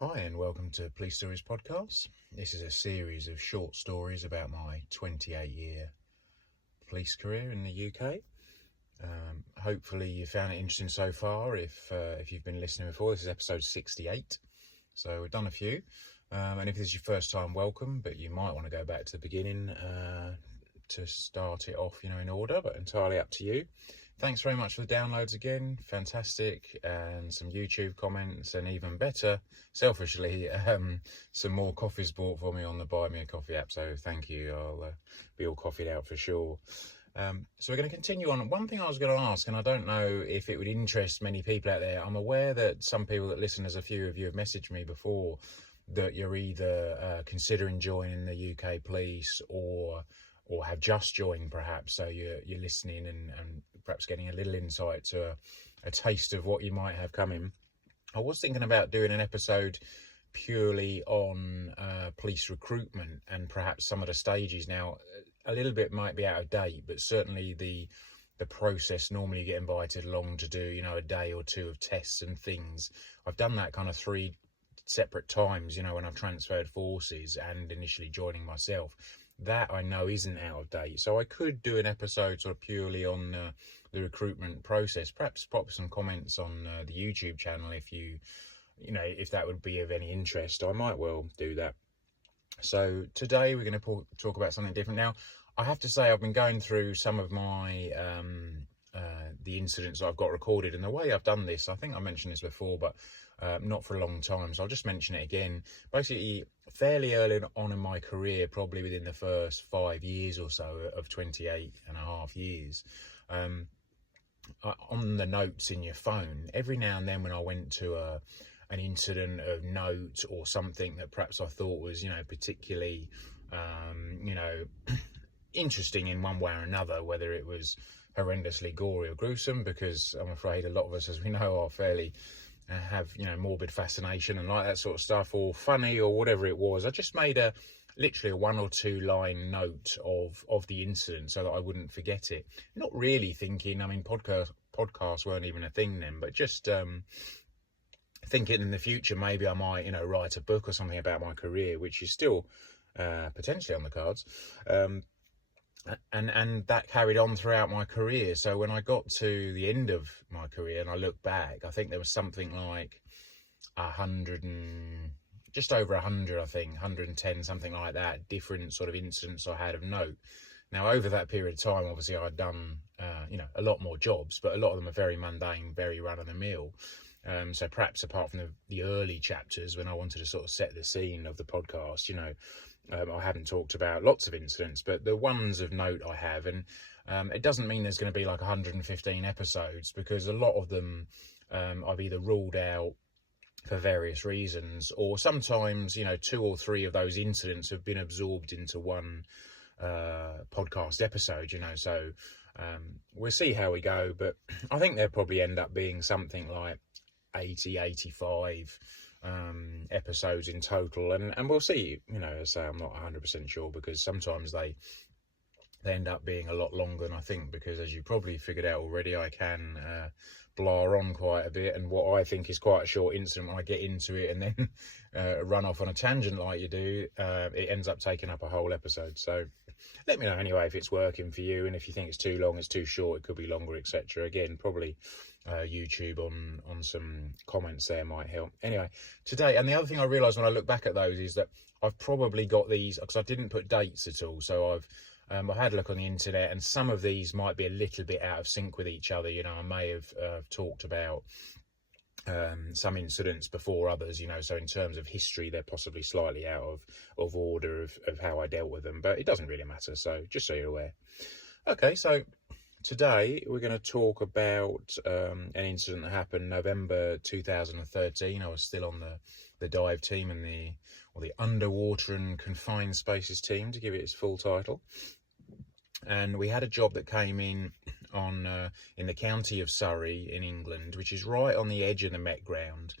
Hi and welcome to Police Stories Podcast. This is a series of short stories about my 28-year police career in the UK. Hopefully you found it interesting so far. If you've been listening before, this is episode 68. So we've done a few. And if this is your first time, welcome. But you might want to go back to the beginning to start it off, in order. But entirely up to you. Thanks very much for the downloads again. Fantastic. And some YouTube comments, and even better, selfishly, some more coffees bought for me on the Buy Me a Coffee app. So thank you. I'll be all coffeeed out for sure. So we're going to continue on. One thing I was going to ask, and I don't know if it would interest many people out there. I'm aware that some people that listen, as a few of you have messaged me before, that you're either considering joining the UK police or have just joined perhaps, so you're listening and perhaps getting a little insight to a taste of what you might have coming. I was thinking about doing an episode purely on police recruitment and perhaps some of the stages. Now, a little bit might be out of date, but certainly the process. Normally you get invited along to do, a day or two of tests and things. I've done that kind of 3 separate times, when I've transferred forces and initially joining myself. That I know isn't out of date, so I could do an episode sort of purely on the recruitment process. Perhaps pop some comments on the YouTube channel if if that would be of any interest. I might well do that. So today we're going to talk about something different. Now, I have to say I've been going through some of my the incidents that I've got recorded, and the way I've done this, I think I mentioned this before, but not for a long time, so I'll just mention it again. Basically, fairly early on in my career, probably within the first 5 years or so of 28 and a half years, on the notes in your phone, every now and then when I went to an incident of note or something that perhaps I thought was, particularly, interesting in one way or another, whether it was horrendously gory or gruesome, because I'm afraid a lot of us, as we know, are fairly have morbid fascination and like that sort of stuff, or funny or whatever it was. I just made literally a 1 or 2 line note of the incident so that I wouldn't forget it. Not really thinking, podcasts weren't even a thing then, but just thinking in the future maybe I might write a book or something about my career, which is still potentially on the cards. And that carried on throughout my career. So when I got to the end of my career and I look back, I think there was something like 100 and just over 100, I think 110, something like that, different sort of incidents I had of note. Now, over that period of time, obviously I'd done a lot more jobs, but a lot of them are very mundane, very run-of-the-mill. So perhaps apart from the early chapters when I wanted to sort of set the scene of the podcast, I haven't talked about lots of incidents, but the ones of note I have, and it doesn't mean there's going to be like 115 episodes, because a lot of them I've either ruled out for various reasons, or sometimes 2 or 3 of those incidents have been absorbed into one podcast episode, so we'll see how we go. But I think there'll probably end up being something like 85 episodes in total, and we'll see. As I say, I'm not 100% sure, because sometimes they end up being a lot longer than I think, because as you probably figured out already, I can blar on quite a bit, and what I think is quite a short incident, when I get into it and then run off on a tangent like you do, it ends up taking up a whole episode. So let me know anyway if it's working for you, and if you think it's too long, it's too short, it could be longer, etc. Again, probably YouTube on some comments there might help. Anyway, today, and the other thing I realised when I look back at those is that I've probably got these, because I didn't put dates at all, so I've had a look on the internet, and some of these might be a little bit out of sync with each other. I may have talked about some incidents before others, so in terms of history, they're possibly slightly out of order of how I dealt with them, but it doesn't really matter, so just so you're aware. Okay, so today we're going to talk about an incident that happened November 2013. I was still on the dive team and the underwater and confined spaces team, to give it its full title. And we had a job that came in in the county of Surrey in England, which is right on the edge of the Met ground.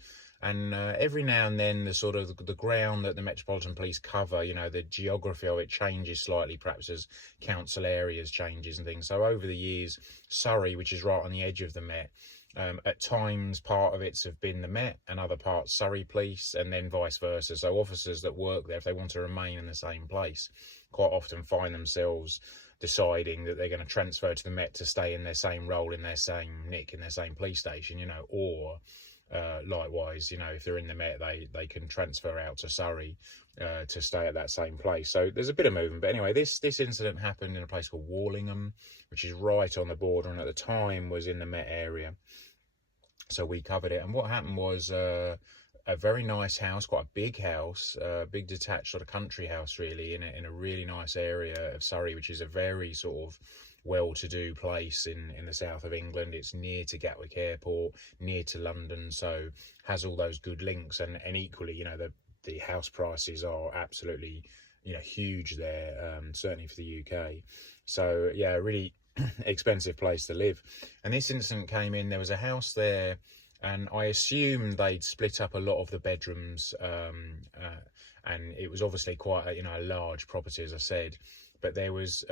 And every now and then the ground that the Metropolitan Police cover, the geography of it changes slightly, perhaps as council areas changes and things. So over the years, Surrey, which is right on the edge of the Met, At times, part of it's have been the Met and other parts Surrey Police, and then vice versa. So officers that work there, if they want to remain in the same place, quite often find themselves deciding that they're going to transfer to the Met to stay in their same role, in their same nick, in their same police station, you know, or likewise, you know, if they're in the Met, they can transfer out to Surrey to stay at that same place. So there's a bit of movement. But anyway, this incident happened in a place called Warlingham, which is right on the border, and at the time was in the Met area. So we covered it. And what happened was a very nice house, quite a big house, big detached sort of country house, really, in a really nice area of Surrey, which is a very sort of well-to-do place in the south of England. It's near to Gatwick Airport, near to London, so has all those good links. And equally, you know, the house prices are absolutely, you know, huge there, certainly for the UK. So yeah, really expensive place to live. And this incident came in, there was a house there, and I assumed they'd split up a lot of the bedrooms, and it was obviously quite a, you know, a large property, as I said. But there was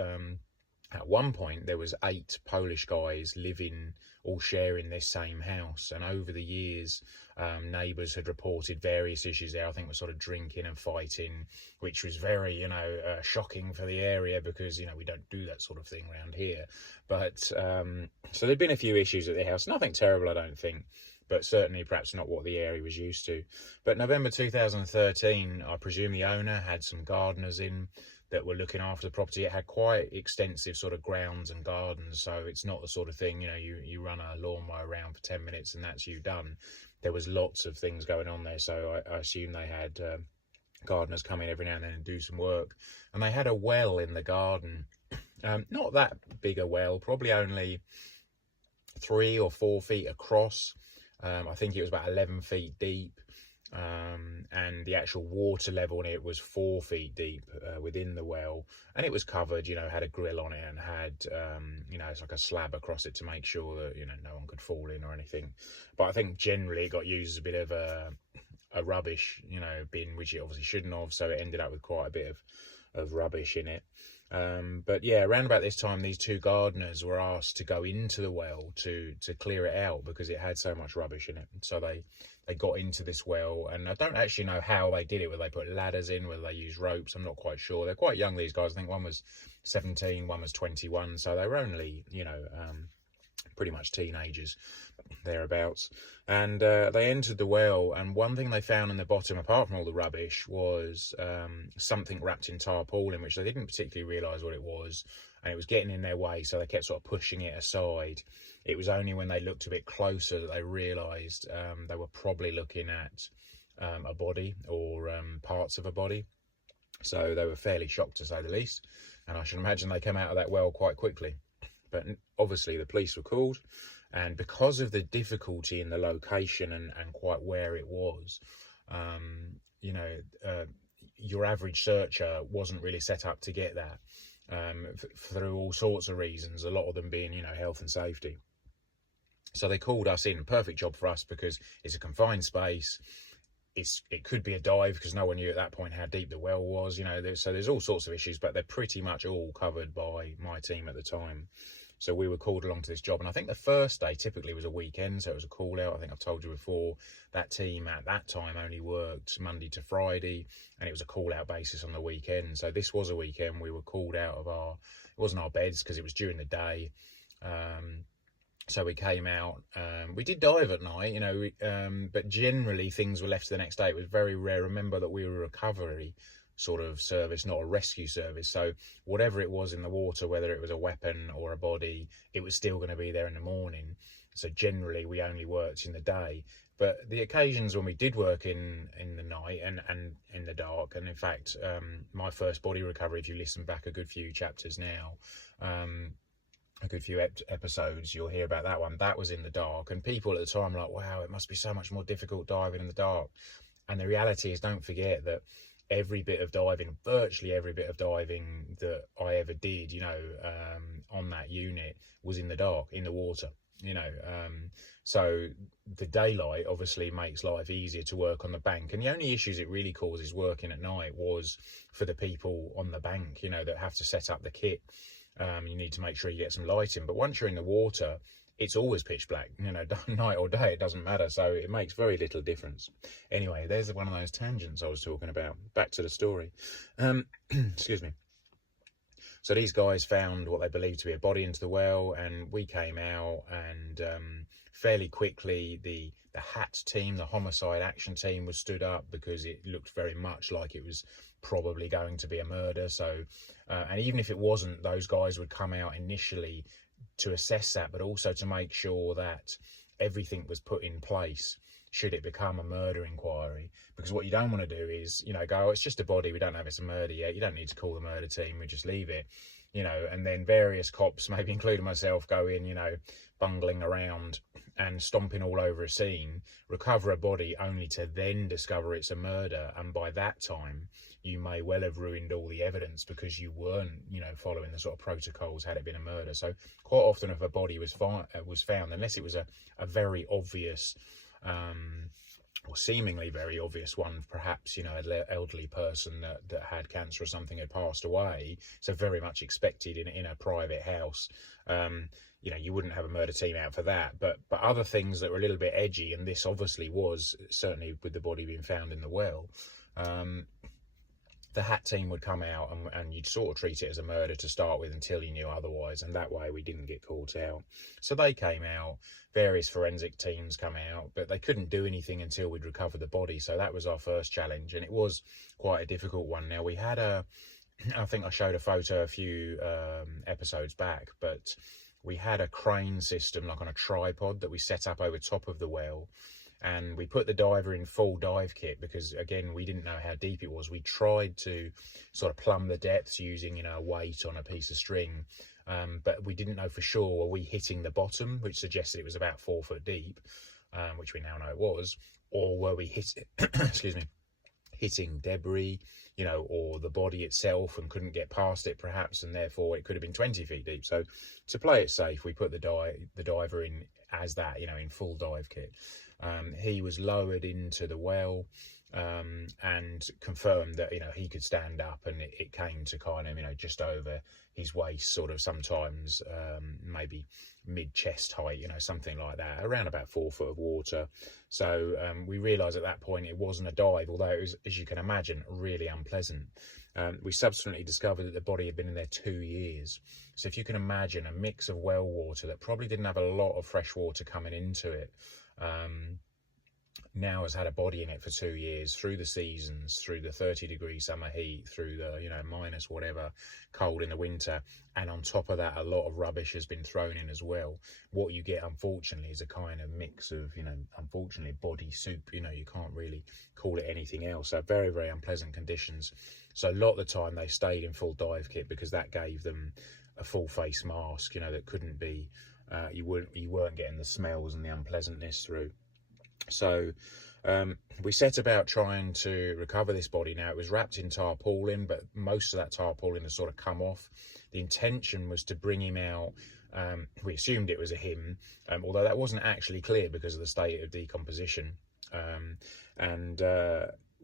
at one point there was 8 Polish guys living, all sharing this same house, and over the years neighbours had reported various issues there. I think was sort of drinking and fighting, which was very, you know, shocking for the area, because, you know, we don't do that sort of thing around here. But so there'd been a few issues at the house, nothing terrible I don't think, but certainly perhaps not what the area was used to. But November 2013, I presume the owner had some gardeners in that were looking after the property. It had quite extensive sort of grounds and gardens, so it's not the sort of thing, you know, you run a lawnmower around for 10 minutes and that's you done. There was lots of things going on there, so I assume they had gardeners come in every now and then and do some work. And they had a well in the garden, not that big a well, probably only 3 or 4 feet across. I think it was about 11 feet deep. And the actual water level in it was 4 feet deep within the well, and it was covered, you know, had a grill on it and had, you know, it's like a slab across it to make sure that, you know, no one could fall in or anything. But I think generally it got used as a bit of a rubbish, you know, bin, which it obviously shouldn't have, so it ended up with quite a bit of rubbish in it. But yeah, around about this time, these 2 gardeners were asked to go into the well to clear it out because it had so much rubbish in it. So they got into this well, and I don't actually know how they did it, whether they put ladders in, whether they used ropes, I'm not quite sure. They're quite young, these guys. I think one was 17, one was 21, so they were only, you know, pretty much teenagers, thereabouts. And they entered the well, and one thing they found in the bottom, apart from all the rubbish, was something wrapped in tarpaulin, which they didn't particularly realise what it was, and it was getting in their way, so they kept sort of pushing it aside. It was only when they looked a bit closer that they realised they were probably looking at a body or parts of a body. So they were fairly shocked, to say the least, and I should imagine they came out of that well quite quickly. But obviously the police were called, and because of the difficulty in the location and quite where it was, you know, your average searcher wasn't really set up to get that, through all sorts of reasons, a lot of them being, you know, health and safety. So they called us in. Perfect job for us because it's a confined space. It could be a dive because no one knew at that point how deep the well was, you know. So there's all sorts of issues, but they're pretty much all covered by my team at the time. So we were called along to this job, and I think the first day typically was a weekend, so it was a call out. I think I've told you before, that team at that time only worked Monday to Friday, and it was a call out basis on the weekend. So this was a weekend. We were called out of it wasn't our beds because it was during the day. So we came out, we did dive at night, you know, but generally things were left to the next day. It was very rare. Remember that we were a recovery sort of service, not a rescue service. So whatever it was in the water, whether it was a weapon or a body, it was still going to be there in the morning. So generally we only worked in the day. But the occasions when we did work in the night and in the dark, and in fact, my first body recovery, if you listen back a good few chapters now, a good few episodes, you'll hear about that one. That was in the dark, and people at the time were like, wow, it must be so much more difficult diving in the dark. And the reality is, don't forget that every bit of diving, virtually every bit of diving that I ever did, you know, on that unit was in the dark, in the water, you know. So the daylight obviously makes life easier to work on the bank, and the only issues it really causes working at night was for the people on the bank, you know, that have to set up the kit. You need to make sure you get some light in, but once you're in the water, it's always pitch black, you know, night or day, it doesn't matter. So it makes very little difference. Anyway, there's one of those tangents I was talking about. Back to the story. Excuse me. So these guys found what they believed to be a body into the well, and we came out, and fairly quickly the HAT team, the homicide action team, was stood up because it looked very much like it was probably going to be a murder. So, and even if it wasn't, those guys would come out initially to assess that, but also to make sure that everything was put in place should it become a murder inquiry. Because what you don't want to do is, you know, go, oh, it's just a body, we don't know if it's a murder yet, you don't need to call the murder team, we just leave it, you know. And then various cops, maybe including myself, go in, you know, bungling around and stomping all over a scene, recover a body only to then discover it's a murder. And by that time you may well have ruined all the evidence because you weren't, you know, following the sort of protocols had it been a murder. So quite often if a body was found, unless it was a very obvious or seemingly very obvious one, perhaps, you know, an elderly person that had cancer or something had passed away, so very much expected in a private house, you know, you wouldn't have a murder team out for that. But other things that were a little bit edgy, and this obviously was, certainly with the body being found in the well, the HAT team would come out and you'd sort of treat it as a murder to start with until you knew otherwise, and that way we didn't get caught out. So they came out, various forensic teams come out, but they couldn't do anything until we'd recovered the body. So that was our first challenge, and it was quite a difficult one. Now we had I think I showed a photo a few episodes back, but we had a crane system, like on a tripod, that we set up over top of the well. And we put the diver in full dive kit because, again, we didn't know how deep it was. We tried to sort of plumb the depths using, you know, a weight on a piece of string, but we didn't know for sure, were we hitting the bottom, which suggested it was about 4 foot deep, which we now know it was, or were we hitting debris, you know, or the body itself and couldn't get past it perhaps, and therefore it could have been 20 feet deep. So to play it safe, we put the diver in as that, you know, in full dive kit. He was lowered into the well and confirmed that, you know, he could stand up, and it came to kind of, you know, just over his waist, sort of, sometimes maybe mid-chest height, you know, something like that, around about 4 foot of water. So we realised at that point it wasn't a dive, although it was, as you can imagine, really unpleasant. We subsequently discovered that the body had been in there 2 years. So if you can imagine a mix of well water that probably didn't have a lot of fresh water coming into it, now has had a body in it for 2 years, through the seasons, through the 30-degree summer heat, through the, you know, minus whatever cold in the winter, and on top of that a lot of rubbish has been thrown in as well. What you get, unfortunately, is a kind of mix of, you know, unfortunately, body soup. You know, you can't really call it anything else. So very, very unpleasant conditions. So a lot of the time they stayed in full dive kit because that gave them a full face mask, you know, that couldn't be, you weren't getting the smells and the unpleasantness through. So we set about trying to recover this body. Now, it was wrapped in tarpaulin, but most of that tarpaulin has sort of come off. The intention was to bring him out. We assumed it was a him, although that wasn't actually clear because of the state of decomposition.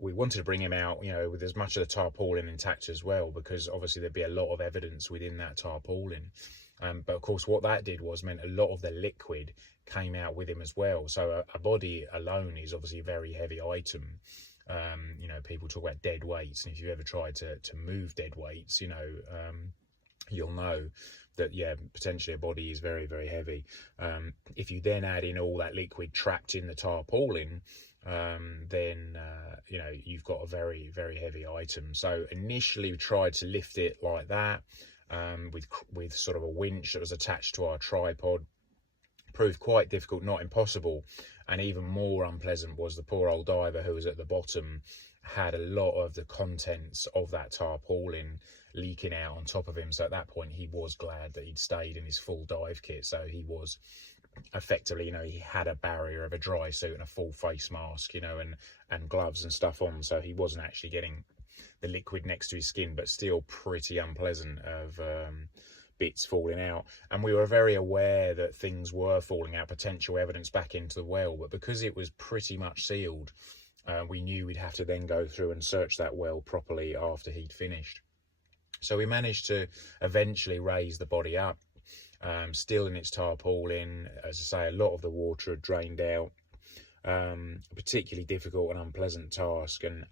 We wanted to bring him out, you know, with as much of the tarpaulin intact as well, because obviously there'd be a lot of evidence within that tarpaulin. But of course what that did was meant a lot of the liquid came out with him as well. So a body alone is obviously a very heavy item. You know, people talk about dead weights, and if you've ever tried to move dead weights, you know, you'll know that, yeah, potentially a body is very, very heavy. If you then add in all that liquid trapped in the tarpaulin, then you know, you've got a very, very heavy item. So initially we tried to lift it like that, with sort of a winch that was attached to our tripod. Proved quite difficult, not impossible. And even more unpleasant was the poor old diver who was at the bottom had a lot of the contents of that tarpaulin leaking out on top of him. So at that point he was glad that he'd stayed in his full dive kit. So he was effectively, you know, he had a barrier of a dry suit and a full face mask, you know, and gloves and stuff on, so he wasn't actually getting the liquid next to his skin, but still pretty unpleasant of bits falling out. And we were very aware that things were falling out, potential evidence back into the well, but because it was pretty much sealed, we knew we'd have to then go through and search that well properly after he'd finished. So we managed to eventually raise the body up. still in its tarpaulin. As I say, a lot of the water had drained out. A particularly difficult and unpleasant task, and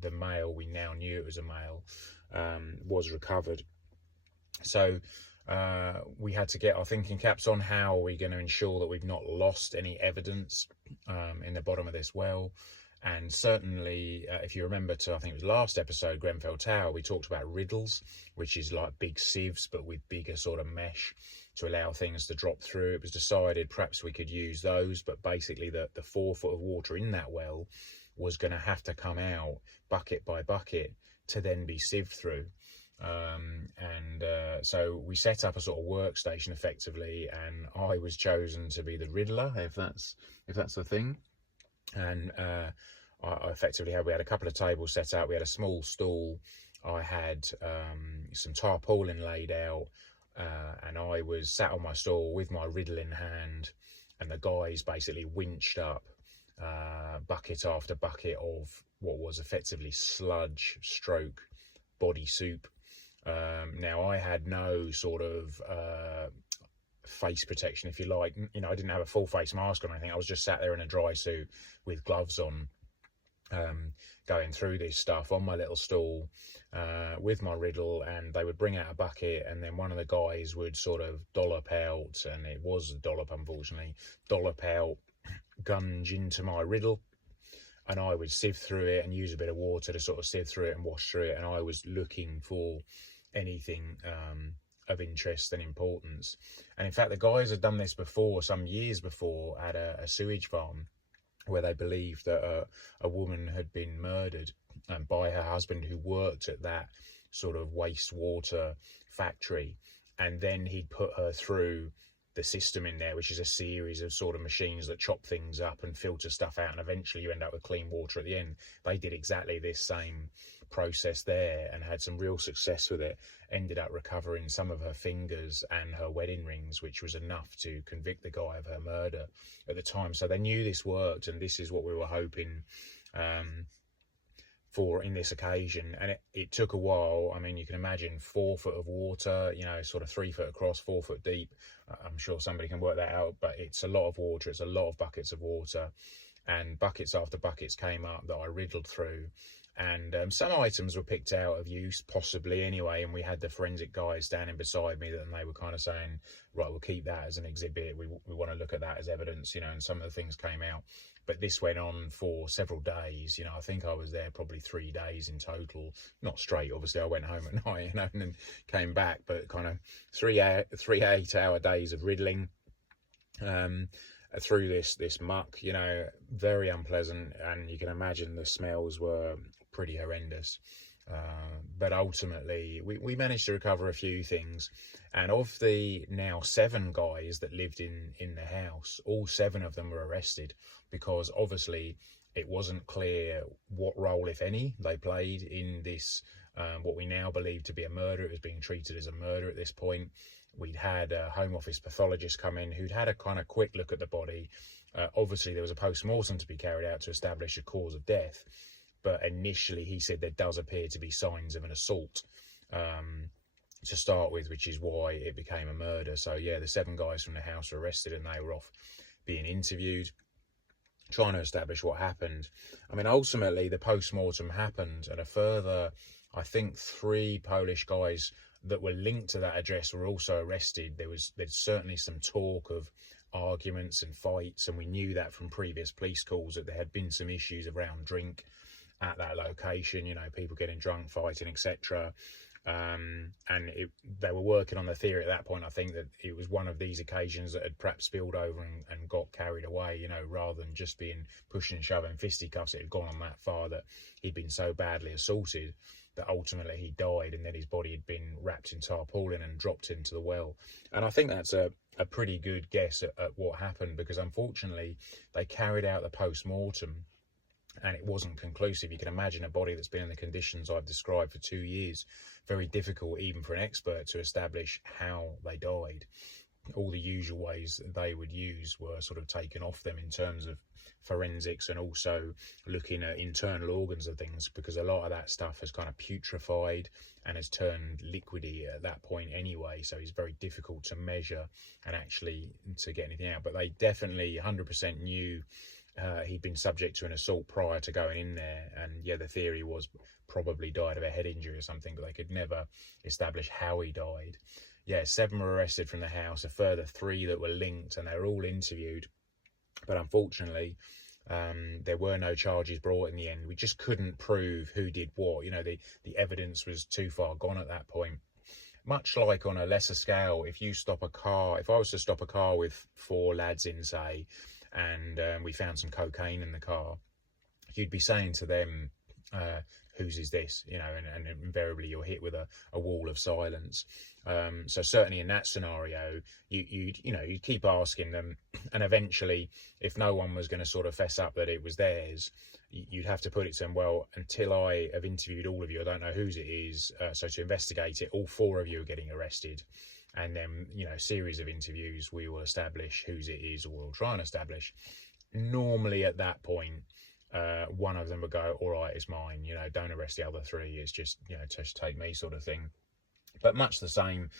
the male, we now knew it was a male, was recovered. So we had to get our thinking caps on. How are we going to ensure that we've not lost any evidence in the bottom of this well? And certainly, if you remember to, I think it was last episode, Grenfell Tower, we talked about riddles, which is like big sieves, but with bigger sort of mesh to allow things to drop through. It was decided perhaps we could use those, but basically the 4 foot of water in that well was going to have to come out bucket by bucket to then be sieved through. So we set up a sort of workstation effectively, and I was chosen to be the riddler, if that's the thing. And I effectively we had a couple of tables set out. We had a small stool. I had some tarpaulin laid out, and I was sat on my stool with my riddle in hand, and the guys basically winched up bucket after bucket of what was effectively sludge stroke body soup. Now, I had no sort of face protection, if you like. You know, I didn't have a full face mask or anything. I was just sat there in a dry suit with gloves on, going through this stuff on my little stool with my riddle, and they would bring out a bucket, and then one of the guys would sort of dollop out, and it was a dollop, unfortunately, dollop out, gunge into my riddle, and I would sieve through it and use a bit of water to sort of sieve through it and wash through it, and I was looking for anything of interest and importance. And in fact, the guys had done this before, some years before, at a sewage farm, where they believed that a woman had been murdered by her husband, who worked at that sort of wastewater factory, and then he'd put her through the system in there, which is a series of sort of machines that chop things up and filter stuff out, and eventually you end up with clean water at the end. They did exactly this same process there and had some real success with it. Ended up recovering some of her fingers and her wedding rings, which was enough to convict the guy of her murder at the time. So they knew this worked, and this is what we were hoping for in this occasion. And it took a while. I mean, you can imagine 4 foot of water, you know, sort of 3 foot across, 4 foot deep. I'm sure somebody can work that out, but it's a lot of water. It's a lot of buckets of water, and buckets after buckets came up that I riddled through. And some items were picked out of use, possibly anyway, and we had the forensic guys standing beside me, and they were kind of saying, right, we'll keep that as an exhibit, we want to look at that as evidence, you know, and some of the things came out. But this went on for several days. You know, I think I was there probably 3 days in total, not straight, obviously. I went home at night, you know, and then came back, but kind of 3 8-hour days of riddling through this muck, you know, very unpleasant, and you can imagine the smells were pretty horrendous. But ultimately we managed to recover a few things, and of the now 7 guys that lived in the house, all 7 of them were arrested, because obviously it wasn't clear what role, if any, they played in this what we now believe to be a murder. It was being treated as a murder at this point. We'd had a Home Office pathologist come in who'd had a kind of quick look at the body. Obviously there was a post-mortem to be carried out to establish a cause of death, but initially he said there does appear to be signs of an assault to start with, which is why it became a murder. So yeah, the 7 guys from the house were arrested, and they were off being interviewed, trying to establish what happened. I mean, ultimately the post-mortem happened, and a further, I think, 3 Polish guys that were linked to that address were also arrested. There's certainly some talk of arguments and fights, and we knew that from previous police calls that there had been some issues around drink at that location, you know, people getting drunk, fighting, etc. And they were working on the theory at that point, I think, that it was one of these occasions that had perhaps spilled over and got carried away, you know, rather than just being pushing and shoving fisticuffs. It had gone on that far that he'd been so badly assaulted that ultimately he died, and then his body had been wrapped in tarpaulin and dropped into the well. And I think that's a pretty good guess at what happened, because unfortunately they carried out the post-mortem and it wasn't conclusive. You can imagine a body that's been in the conditions I've described for 2 years, very difficult even for an expert to establish how they died. all the usual ways that they would use were sort of taken off them in terms of forensics, and also looking at internal organs of things, because a lot of that stuff has kind of putrefied and has turned liquidy at that point anyway, so it's very difficult to measure and actually to get anything out. But they definitely 100% knew he'd been subject to an assault prior to going in there, and yeah, the theory was probably died of a head injury or something, but they could never establish how he died. Yeah, 7 were arrested from the house, a further 3 that were linked, and they were all interviewed. But unfortunately, there were no charges brought in the end. We just couldn't prove who did what. You know, the evidence was too far gone at that point. Much like on a lesser scale, if you stop a car, if I was to stop a car with 4 lads in, say, and we found some cocaine in the car, you'd be saying to them, whose is this? You know, and invariably you're hit with a wall of silence. So certainly in that scenario, you'd keep asking them, and eventually, if no one was going to sort of fess up that it was theirs, you'd have to put it to them, well, until I have interviewed all of you, I don't know whose it is. So to investigate it, all 4 of you are getting arrested. And then, you know, series of interviews, we will establish whose it is, or we'll try and establish. Normally at that point, one of them would go, all right, it's mine, you know, don't arrest the other 3, it's just, you know, just take me, sort of thing. But much the same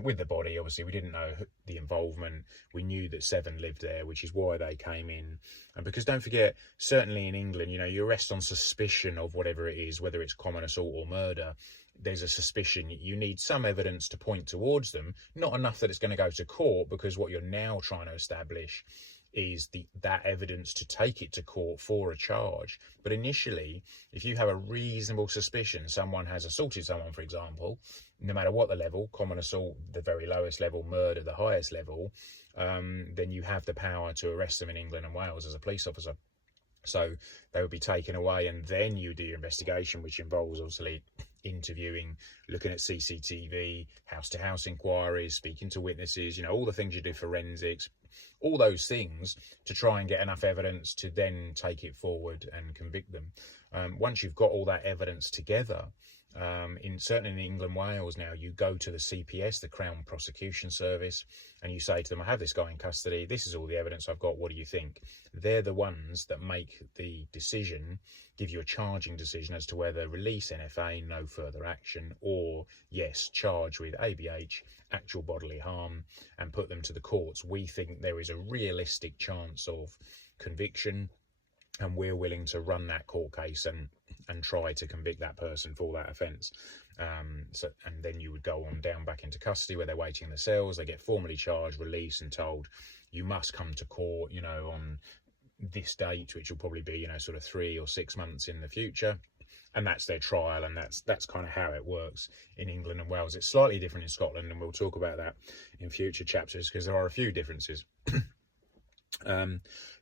with the body. Obviously we didn't know the involvement. We knew that 7 lived there, which is why they came in. And because don't forget, certainly in England, you know, you arrest on suspicion of whatever it is, whether it's common assault or murder, there's a suspicion. You need some evidence to point towards them, not enough that it's going to go to court, because what you're now trying to establish is that evidence to take it to court for a charge. But initially, if you have a reasonable suspicion someone has assaulted someone, for example, no matter what the level, common assault, the very lowest level, murder, the highest level, then you have the power to arrest them in England and Wales as a police officer. So they would be taken away, and then you do your investigation, which involves obviously interviewing, looking at CCTV, house-to-house inquiries, speaking to witnesses, you know, all the things you do, forensics, all those things to try and get enough evidence to then take it forward and convict them. Once you've got all that evidence together, certainly in England, Wales now, you go to the CPS, the Crown Prosecution Service, and you say to them, I have this guy in custody, this is all the evidence I've got, what do you think? They're the ones that make the decision, give you a charging decision as to whether release NFA, no further action, or yes, charge with ABH, actual bodily harm, and put them to the courts. We think there is a realistic chance of conviction, and we're willing to run that court case and try to convict that person for that offence. And then you would go on down back into custody where they're waiting in the cells. They get formally charged, released, and told you must come to court, you know, on this date, which will probably be, you know, sort of 3 or 6 months in the future. And that's their trial, and that's kind of how it works in England and Wales. It's slightly different in Scotland, and we'll talk about that in future chapters because there are a few differences.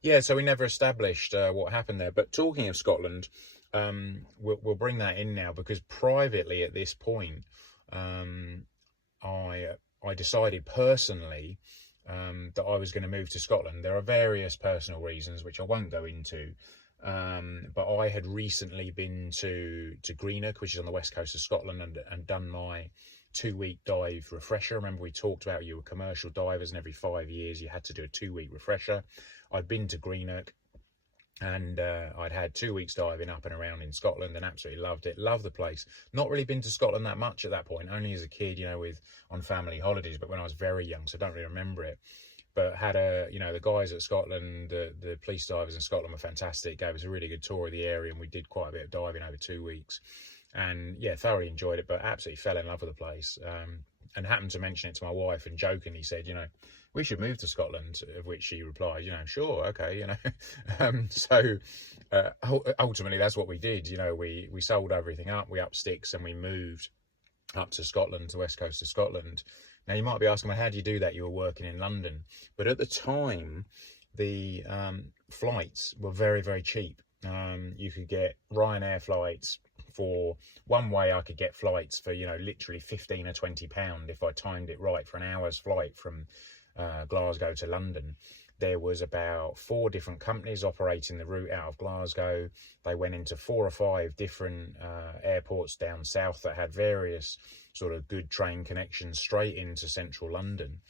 Yeah, so we never established what happened there. But talking of Scotland, we'll bring that in now, because privately at this point, I decided personally that I was going to move to Scotland. There are various personal reasons which I won't go into, but I had recently been to Greenock, which is on the west coast of Scotland, and done my 2-week dive refresher. Remember we talked about you were commercial divers, and every 5 years you had to do a 2-week refresher. I'd been to Greenock, and I'd had 2 weeks diving up and around in Scotland and absolutely loved it. Loved the place. Not really been to Scotland that much at that point, only as a kid, you know, on family holidays, but when I was very young, so I don't really remember it. But had the guys at Scotland, the police divers in Scotland were fantastic, gave us a really good tour of the area, and we did quite a bit of diving over 2 weeks. And yeah, thoroughly enjoyed it, but absolutely fell in love with the place. And happened to mention it to my wife, and jokingly said, you know, we should move to Scotland, of which she replied, you know, sure, okay, you know. So ultimately that's what we did. You know, we sold everything up, we upped sticks, and we moved up to Scotland, to the west coast of Scotland. Now you might be asking, well, how do you do that? You were working in London. But at the time, the flights were very, very cheap. You could get Ryanair flights for one way. I could get flights for, you know, literally £15 or £20 if I timed it right for an hour's flight from Glasgow to London. There was about 4 different companies operating the route out of Glasgow. They went into 4 or 5 different airports down south that had various sort of good train connections straight into central London.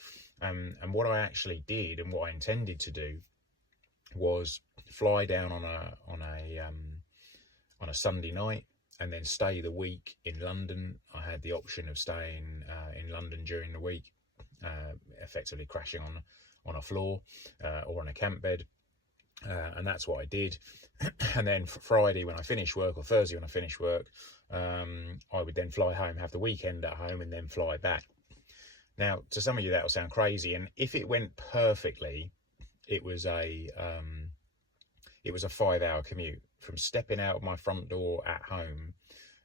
And what I actually did, and what I intended to do, was fly down on a Sunday night and then stay the week in London. I had the option of staying in London during the week, effectively crashing on a floor or on a camp bed, and that's what I did. And then Friday when I finished work, or Thursday when I finished work, I would then fly home, have the weekend at home, and then fly back. Now, to some of you, that'll sound crazy, and if it went perfectly, it was a 5-hour commute from stepping out of my front door at home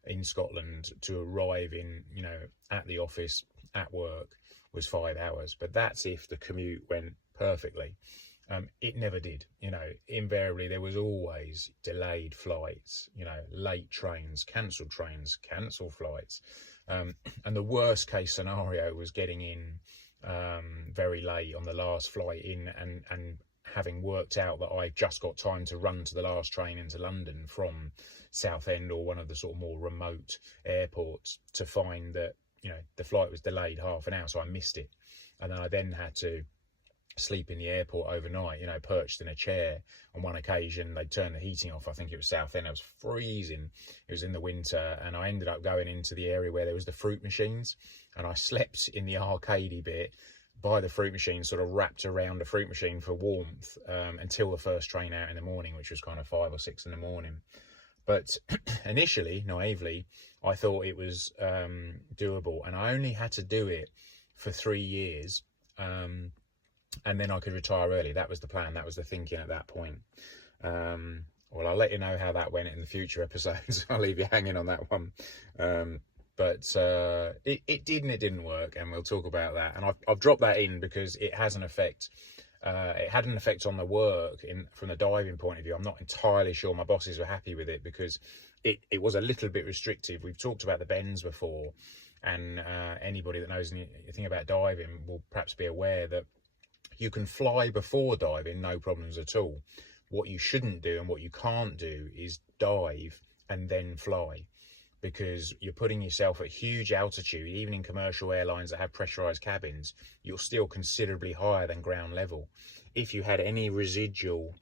in Scotland to arriving, at the office at work, was 5 hours. But that's if the commute went perfectly. It never did. Invariably there was always delayed flights, late trains, cancelled flights. And the worst case scenario was getting in very late on the last flight in, and having worked out that I just got time to run to the last train into London from Southend or one of the sort of more remote airports, to find that, the flight was delayed half an hour, so I missed it. And then I had to sleep in the airport overnight, perched in a chair. On one occasion they'd turn the heating off, I think it was Southend, it was freezing, it was in the winter, and I ended up going into the area where there was the fruit machines, and I slept in the arcadey bit by the fruit machine, sort of wrapped around the fruit machine for warmth, until the first train out in the morning, which was kind of 5 or 6 in the morning. But initially, naively, I thought it was doable, and I only had to do it for 3 years, and then I could retire early. That was the plan. That was the thinking at that point. Well, I'll let you know how that went in the future episodes. I'll leave you hanging on that one. But it did and it didn't work, and we'll talk about that. And I've dropped that in because it has an effect. It had an effect on the work from the diving point of view. I'm not entirely sure my bosses were happy with it, because it was a little bit restrictive. We've talked about the bends before, and anybody that knows anything about diving will perhaps be aware that you can fly before diving, no problems at all. What you shouldn't do and what you can't do is dive and then fly, because you're putting yourself at huge altitude. Even in commercial airlines that have pressurized cabins, you're still considerably higher than ground level. If you had any residual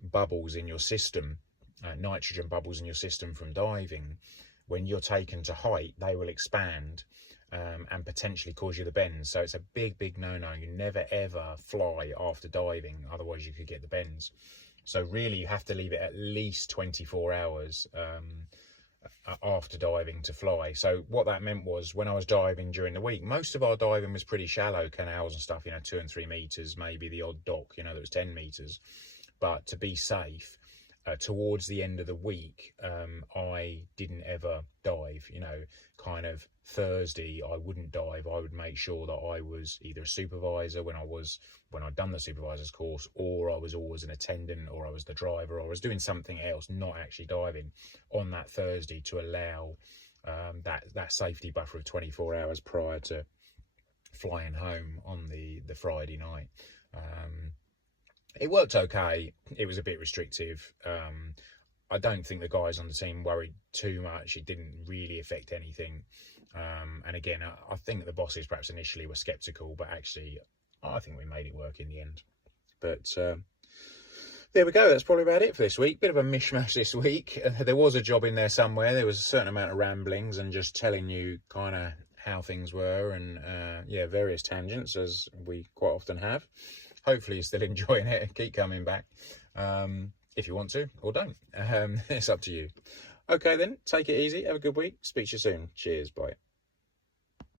bubbles in your system, nitrogen bubbles in your system from diving, when you're taken to height, they will expand and potentially cause you the bends. So it's a big no-no. You never ever fly after diving, otherwise you could get the bends. So really you have to leave it at least 24 hours after diving to fly. So what that meant was, when I was diving during the week, most of our diving was pretty shallow, canals and stuff, 2 and 3 meters, maybe the odd dock, that was 10 meters. But to be safe, towards the end of the week, I didn't ever dive. Kind of Thursday I wouldn't dive. I would make sure that I was either a supervisor when I'd done the supervisor's course, or I was always an attendant, or I was the driver, or I was doing something else, not actually diving, on that Thursday, to allow that safety buffer of 24 hours prior to flying home on the Friday night. It worked okay. It was a bit restrictive. I don't think the guys on the team worried too much. It didn't really affect anything. And again, I think the bosses perhaps initially were sceptical, but actually I think we made it work in the end. But there we go. That's probably about it for this week. Bit of a mishmash this week. There was a job in there somewhere. There was a certain amount of ramblings and just telling you kind of how things were, and various tangents, as we quite often have. Hopefully you're still enjoying it and keep coming back. If you want to, or don't. It's up to you. Okay then, take it easy. Have a good week. Speak to you soon. Cheers. Bye.